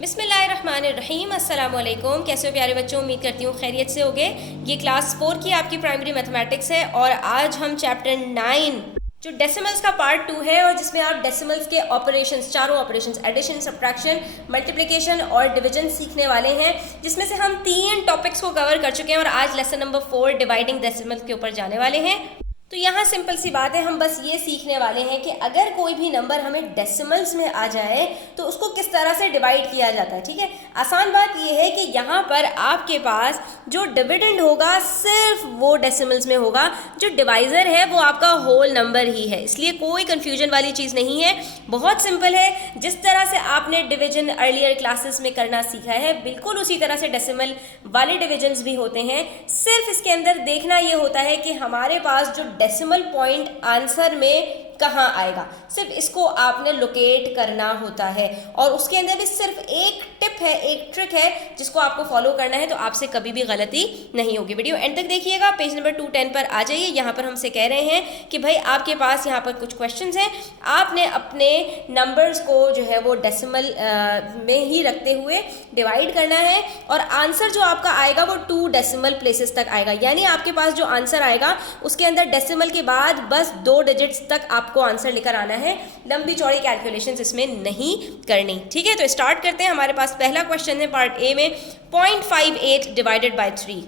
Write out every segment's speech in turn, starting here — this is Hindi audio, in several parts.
बिस्मिल्लाहिर्रहमानिर्रहीम अस्सलाम वालेकुम। कैसे हो प्यारे बच्चों, उम्मीद करती हूँ खैरियत से होगे। ये क्लास 4 की आपकी प्राइमरी मैथमेटिक्स है और आज हम चैप्टर 9 जो डेसिमल्स का पार्ट 2 है और जिसमें आप डेसिमल्स के ऑपरेशंस, चारों ऑपरेशंस एडिशन, सब्ट्रैक्शन, मल्टीप्लिकेशन और डिवीजन सीखने वाले हैं, जिसमें से हम 3 टॉपिक्स को कवर कर चुके हैं और आज लेसन नंबर 4 डिवाइडिंग डेसिमल्स के ऊपर जाने वाले हैं। तो यहाँ सिंपल सी बात है, हम बस ये सीखने वाले हैं कि अगर कोई भी नंबर हमें डेसिमल्स में आ जाए तो उसको किस तरह से डिवाइड किया जाता है। ठीक है, आसान बात ये है कि यहाँ पर आपके पास जो डिविडेंड होगा सिर्फ वो डेसिमल्स में होगा, जो डिवाइज़र है वो आपका होल नंबर ही है, इसलिए कोई कन्फ्यूजन वाली चीज़ नहीं है। बहुत सिंपल है, जिस तरह से आपने डिवीजन अर्लियर क्लासेस में करना सीखा है बिल्कुल उसी तरह से डेसिमल वाले डिविजन्स भी होते हैं। सिर्फ इसके अंदर देखना ये होता है कि हमारे पास जो डेसिमल पॉइंट आंसर में कहाँ आएगा, सिर्फ इसको आपने लोकेट करना होता है। और उसके अंदर भी सिर्फ एक टिप है, एक ट्रिक है जिसको आपको फॉलो करना है, तो आपसे कभी भी गलती नहीं होगी। वीडियो एंड तक देखिएगा। पेज नंबर 210 पर आ जाइए। यहाँ पर हमसे कह रहे हैं कि भाई आपके पास यहाँ पर कुछ क्वेश्चंस हैं, आपने अपने नंबर्स को जो है वो डेसिमल में ही रखते हुए डिवाइड करना है और आंसर जो आपका आएगा वो 2 डेसिमल प्लेसेस तक आएगा। यानी आपके पास जो आंसर आएगा उसके अंदर डेसिमल के बाद बस 2 डिजिट्स तक आपको आंसर लेकर आना है, लंबी चौड़ी कैलकुलेशंस इसमें नहीं करनी। ठीक है, तो स्टार्ट करते हैं। हमारे पास पहला क्वेश्चन है पार्ट ए में 0.58 डिवाइडेड बाय 3।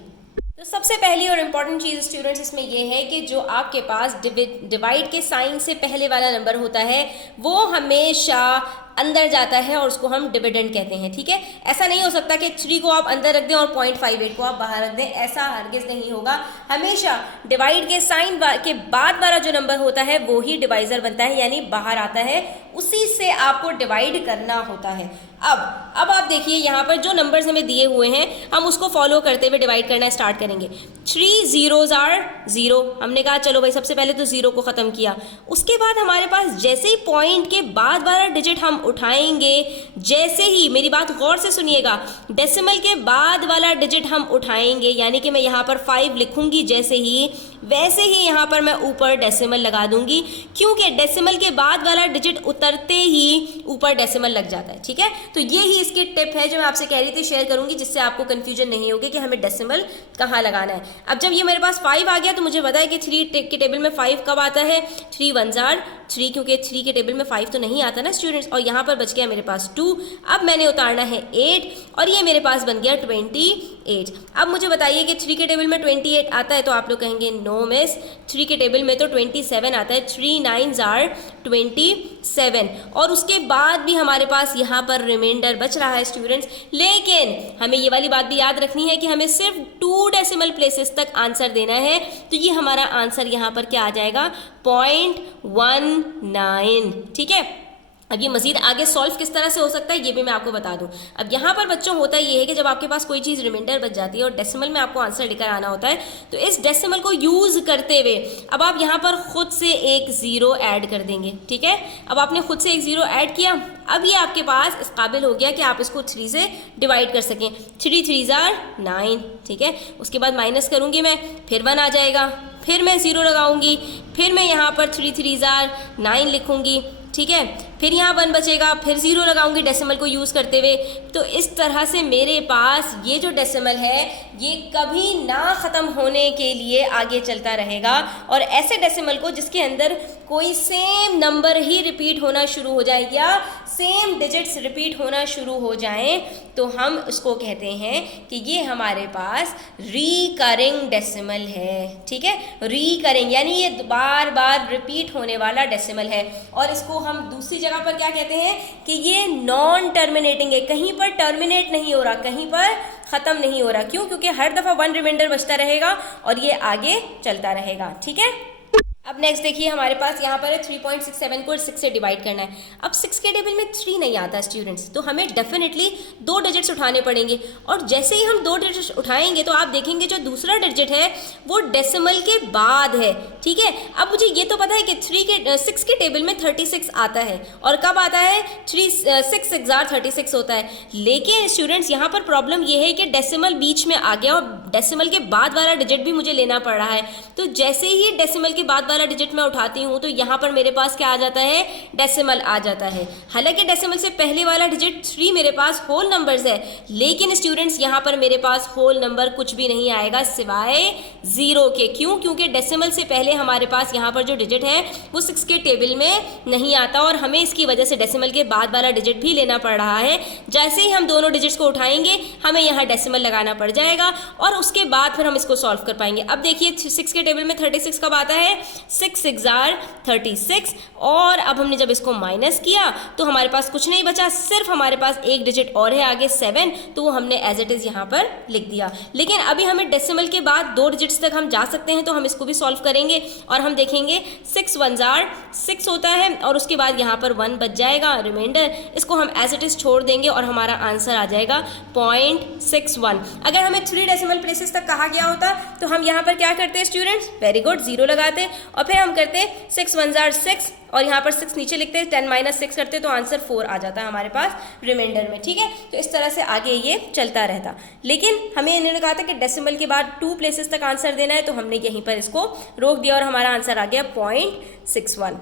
तो सबसे पहली और इम्पॉर्टेंट चीज़ स्टूडेंट्स इसमें यह है कि जो आपके पास डिवाइड के साइन से पहले वाला नंबर होता है वो हमेशा अंदर जाता है और उसको हम डिविडेंड कहते हैं। ठीक है, ऐसा नहीं हो सकता कि 3 को आप अंदर रख दें और 0.58 को आप बाहर रख दें, ऐसा हरगिज नहीं होगा। हमेशा डिवाइड के साइन के बाद वाला जो नंबर होता है वो ही डिवाइजर बनता है, यानी बाहर आता है, उसी से आपको डिवाइड करना होता है। अब आप देखिए यहाँ पर जो नंबर्स हमें दिए हुए हैं हम उसको फॉलो करते हुए डिवाइड करना स्टार्ट करेंगे। 3 zeros are 0, हमने कहा चलो भाई सबसे पहले तो 0 को ख़त्म किया। उसके बाद हमारे पास जैसे ही पॉइंट के बाद वाला डिजिट हम उठाएंगे, जैसे ही, मेरी बात गौर से सुनिएगा, डेसिमल के बाद वाला डिजिट हम उठाएंगे, यानी कि मैं यहाँ पर 5 लिखूंगी जैसे ही, वैसे ही यहाँ पर मैं ऊपर डेसिमल लगा दूंगी, क्योंकि डेसिमल के बाद वाला डिजिट उतरते ही ऊपर डेसिमल लग जाता है। ठीक है, तो ये ही इसकी टिप है जो मैं आपसे कह रही थी, शेयर करूंगी, जिससे आपको कंफ्यूजन नहीं होगी कि हमें डेसिमल कहाँ लगाना है। अब जब ये मेरे पास 5 आ गया तो मुझे पता है कि 3 के टेबल में 5 कब आता है, 3 1s are 3, क्योंकि 3 के टेबल में 5 तो नहीं आता ना स्टूडेंट्स, और यहाँ पर बच गया मेरे पास 2। अब मैंने उतारना है 8 और ये मेरे पास बन गया 28। अब मुझे बताइए कि 3 के टेबल में 28 आता है तो आप लोग कहेंगे नो मिस, 3 के टेबल में तो 27 आता है, 3 9s are 27। और उसके बाद भी हमारे पास यहाँ पर रिमाइंडर बच रहा है स्टूडेंट्स, लेकिन हमें ये वाली बात भी याद रखनी है कि हमें सिर्फ 2 डेसिमल प्लेसेस तक आंसर देना है, तो ये हमारा आंसर यहाँ पर क्या आ जाएगा, 0.19। ठीक है, अब ये मजीद आगे सॉल्व किस तरह से हो सकता है ये भी मैं आपको बता दूं। अब यहाँ पर बच्चों होता ये है कि जब आपके पास कोई चीज़ रिमाइंडर बच जाती है और डेसिमल में आपको आंसर लेकर आना होता है, तो इस डेसिमल को यूज़ करते हुए अब आप यहाँ पर खुद से एक 0 ऐड कर देंगे। ठीक है, अब आपने खुद से एक 0 ऐड किया, अब ये आपके पास इस काबिल हो गया कि आप इसको 3 से डिवाइड कर सकें। 3 3s are 9। ठीक है, उसके बाद माइनस करूँगी मैं, फिर 1 आ जाएगा, फिर मैं 0 लगाऊंगी, फिर मैं यहाँ पर 3 3s are 9 लिखूंगी। ठीक है, फिर यहाँ 1 बचेगा, फिर 0 लगाऊंगी डेसिमल को यूज़ करते हुए। तो इस तरह से मेरे पास ये जो डेसिमल है ये कभी ना ख़त्म होने के लिए आगे चलता रहेगा। और ऐसे डेसिमल को जिसके अंदर कोई सेम नंबर ही रिपीट होना शुरू हो जाए या सेम डिजिट्स रिपीट होना शुरू हो जाएं, तो हम उसको कहते हैं कि ये हमारे पास रिकरिंग डेसिमल है। ठीक है, रिकरिंग यानी ये बार बार रिपीट होने वाला डेसिमल है। और इसको हम दूसरी जगह पर क्या कहते हैं कि ये नॉन टर्मिनेटिंग है, कहीं पर टर्मिनेट नहीं हो रहा, कहीं पर ख़त्म नहीं हो रहा। क्यों? क्योंकि हर दफ़ा 1 रिमाइंडर बचता रहेगा और ये आगे चलता रहेगा। ठीक है, अब नेक्स्ट देखिए हमारे पास यहाँ पर है 3.67 को 6 से डिवाइड करना है। अब 6 के टेबल में 3 नहीं आता स्टूडेंट्स, तो हमें डेफिनेटली 2 डिजिट्स उठाने पड़ेंगे। और जैसे ही हम 2 डिजिट्स उठाएंगे तो आप देखेंगे जो दूसरा डिजिट है वो डेसिमल के बाद है। ठीक है, अब मुझे ये तो पता है कि 6 के टेबल में 36 आता है, और कब आता है, 6 6 are 36 होता है। लेकिन स्टूडेंट्स यहाँ पर प्रॉब्लम ये है कि डेसिमल बीच में आ गया और डेसिमल के बाद वाला डिजिट भी मुझे लेना पड़ रहा है। तो जैसे ही डेसिमल के बाद वाला डिजिट मैं उठाती हूँ तो यहाँ पर मेरे पास क्या आ जाता है, डेसिमल आ जाता है। हालांकि डेसिमल से पहले वाला डिजिट 3 मेरे पास होल नंबर्स है, लेकिन स्टूडेंट्स यहाँ पर मेरे पास होल नंबर कुछ भी नहीं आएगा सिवाय 0 के। क्यों? क्योंकि डेसिमल से पहले हमारे पास यहाँ पर जो डिजिट है वो 6 के टेबल में नहीं आता और हमें इसकी वजह से डेसिमल के बाद वाला डिजिट भी लेना पड़ रहा है। जैसे ही हम दोनों डिजिट्स को उठाएंगे हमें यहाँ डेसिमल लगाना पड़ जाएगा और उसके बाद फिर हम इसको सॉल्व कर पाएंगे। अब देखिए 6 के टेबल में 36 कब आता है, 6 6 आर 36, और अब हमने जब इसको माइनस किया तो हमारे पास कुछ नहीं बचा, सिर्फ हमारे पास एक डिजिट और है आगे 7, तो वो हमने एज इट इज यहाँ पर लिख दिया। लेकिन अभी हमें डेसिमल के बाद 2 डिजिट्स तक हम जा सकते हैं, तो हम इसको भी सॉल्व करेंगे और हम देखेंगे 6 1 आर 6 होता है और उसके बाद यहाँ पर 1 बच जाएगा रिमाइंडर, इसको हम एज इट इज छोड़ देंगे और हमारा आंसर आ जाएगा 0.61। अगर हमें 3 डेसिमल प्लेसेस तक कहा गया होता तो हम यहाँ पर क्या करते हैं स्टूडेंट्स, वेरी गुड, 0 लगाते और फिर हम करते 6 1 आर 6 और यहाँ पर 6 नीचे लिखते हैं, 10 - 6 करते तो आंसर 4 आ जाता है हमारे पास रिमाइंडर में। ठीक है, तो इस तरह से आगे ये चलता रहता। लेकिन हमें इन्होंने कहा था कि डेसिमल के बाद 2 प्लेसेस तक आंसर देना है, तो हमने यहीं पर इसको रोक दिया और हमारा आंसर आ गया 0.61।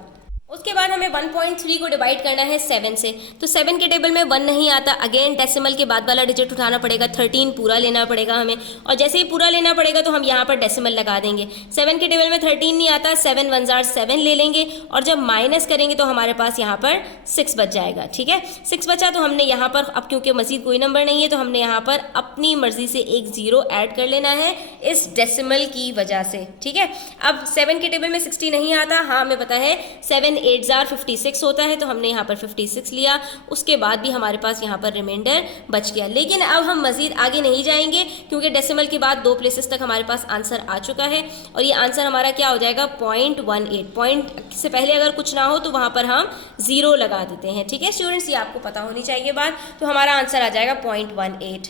उसके बाद हमें 1.3 को डिवाइड करना है 7 से, तो 7 के टेबल में 1 नहीं आता, अगेन डेसिमल के बाद वाला डिजिट उठाना पड़ेगा, 13 पूरा लेना पड़ेगा हमें, और जैसे ही पूरा लेना पड़ेगा तो हम यहाँ पर डेसिमल लगा देंगे। 7 के टेबल में 13 नहीं आता, 7 1 आर 7 ले लेंगे और जब माइनस करेंगे तो हमारे पास यहाँ पर 6 बच जाएगा। ठीक है, 6 बचा तो हमने यहाँ पर, अब क्योंकि मजीद कोई नंबर नहीं है तो हमने यहाँ पर अपनी मर्जी से एक 0 ऐड कर लेना है इस डेसिमल की वजह से। ठीक है, अब 7 के टेबल में 60 नहीं आता, हाँ हमें पता है 7 8 आर 56 होता है, तो हमने यहाँ पर 56 लिया, उसके बाद भी हमारे पास यहाँ पर रिमाइंडर बच गया। लेकिन अब हम मजीद आगे नहीं जाएंगे क्योंकि डेसिमल के बाद 2 प्लेसेस तक हमारे पास आंसर आ चुका है और ये आंसर हमारा क्या हो जाएगा 0.18। पॉइंट से पहले अगर कुछ ना हो तो वहाँ पर हम 0 लगा देते हैं। ठीक है स्टूडेंट्स, ये आपको पता होनी चाहिए बात, तो हमारा आंसर आ जाएगा 0.18।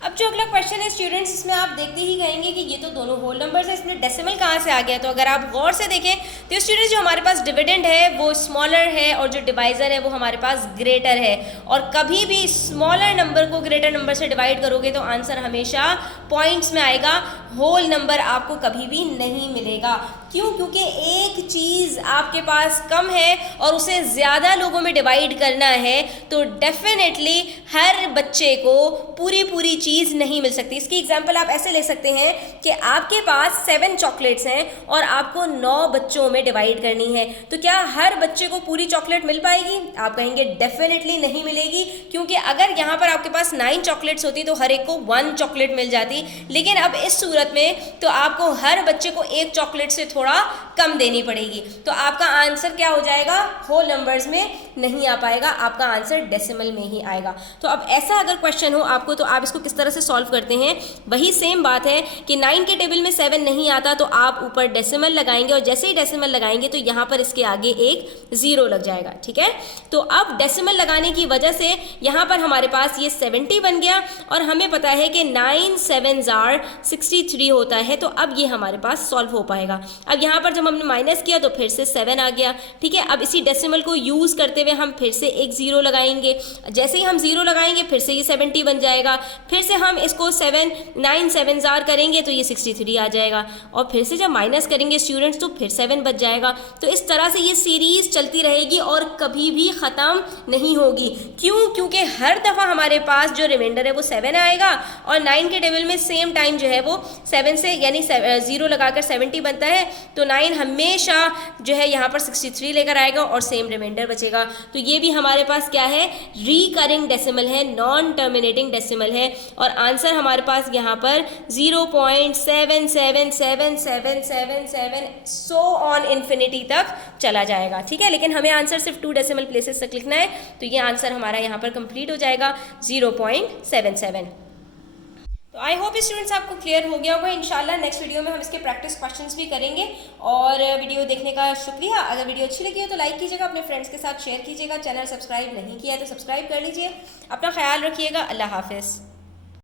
अब जो अगला क्वेश्चन है स्टूडेंट्स, इसमें आप देखते ही कहेंगे कि ये तो दोनों होल नंबर्स है, इसमें डेसिमल कहाँ से आ गया। तो अगर आप गौर से देखें तो स्टूडेंट्स जो हमारे पास डिविडेंड है वो स्मॉलर है और जो डिवाइजर है वो हमारे पास ग्रेटर है, और कभी भी स्मॉलर नंबर को ग्रेटर नंबर से डिवाइड करोगे तो आंसर हमेशा पॉइंट्स में आएगा, होल नंबर आपको कभी भी नहीं मिलेगा। क्यों? क्योंकि एक चीज़ आपके पास कम है और उसे ज़्यादा लोगों में डिवाइड करना है तो डेफिनेटली हर बच्चे को पूरी चीज़ नहीं मिल सकती। इसकी एग्जांपल आप ऐसे ले सकते हैं कि आपके पास 7 चॉकलेट्स हैं और आपको 9 बच्चों में डिवाइड करनी है, तो क्या हर बच्चे को पूरी चॉकलेट मिल पाएगी? आप कहेंगे डेफिनेटली नहीं मिलेगी, क्योंकि अगर यहाँ पर आपके पास 9 चॉकलेट्स होती तो हर एक को 1 चॉकलेट मिल जाती, लेकिन अब इस सूरत में तो आपको हर बच्चे को 1 चॉकलेट से थोड़ा कम देनी पड़ेगी, तो आपका आंसर क्या हो जाएगा, होल नंबर्स में नहीं आ पाएगा, आपका आंसर डेसिमल में ही आएगा। तो अब ऐसा अगर क्वेश्चन हो आपको तो आप इसको किस तरह से सॉल्व करते हैं, वही सेम बात है कि 9 के टेबल में 7 नहीं आता तो आप ऊपर डेसिमल लगाएंगे और जैसे ही डेसिमल लगाएंगे तो यहाँ पर इसके आगे एक 0 लग जाएगा। ठीक है, तो अब डेसिमल लगाने की वजह से यहाँ पर हमारे पास ये 70 बन गया और हमें पता है कि 9 7 आर 63 होता है, तो अब ये हमारे पास सॉल्व हो पाएगा। अब यहाँ पर जब हमने माइनस किया तो फिर से 7 आ गया। ठीक है, अब इसी डेसिमल को यूज़ करते हुए हम फिर से एक 0 लगाएंगे, जैसे ही हम 0 लगाएंगे फिर से ये 70 बन जाएगा, फिर से हम इसको 9 7 आर करेंगे तो ये 63 आ जाएगा, और फिर से जब माइनस करेंगे स्टूडेंट्स तो फिर 7 बच जाएगा। तो इस तरह से ये सीरीज चलती रहेगी और कभी भी ख़त्म नहीं होगी। क्यों? क्योंकि हर दफ़ा हमारे पास जो रिमाइंडर है वो 7 आएगा और 9 के टेबल में सेम टाइम जो है वो 7 से यानी 0 लगाकर 70 बनता है, तो 9 हमेशा जो है यहाँ पर 63 लेकर आएगा और सेम रिमाइंडर बचेगा। तो ये भी हमारे पास क्या है, रिकरिंग डेसिमल है, नॉन टर्मिनेटिंग डेसिमल है, और आंसर हमारे पास यहाँ पर 0.77777 सो ऑन इन्फिनिटी तक चला जाएगा। ठीक है, लेकिन हमें आंसर सिर्फ 2 डेसिमल प्लेसेस तक लिखना है, तो ये आंसर हमारा यहाँ पर कंप्लीट हो जाएगा 0.77। तो आई होप स्टूडेंट्स आपको क्लियर हो गया होगा। इंशाल्लाह नेक्स्ट वीडियो में हम इसके प्रैक्टिस क्वेश्चंस भी करेंगे, और वीडियो देखने का शुक्रिया। अगर वीडियो अच्छी लगी हो तो लाइक कीजिएगा, अपने फ्रेंड्स के साथ शेयर कीजिएगा, चैनल सब्सक्राइब नहीं किया है तो सब्सक्राइब कर लीजिए। अपना ख्याल रखिएगा, अल्लाह हाफिज़।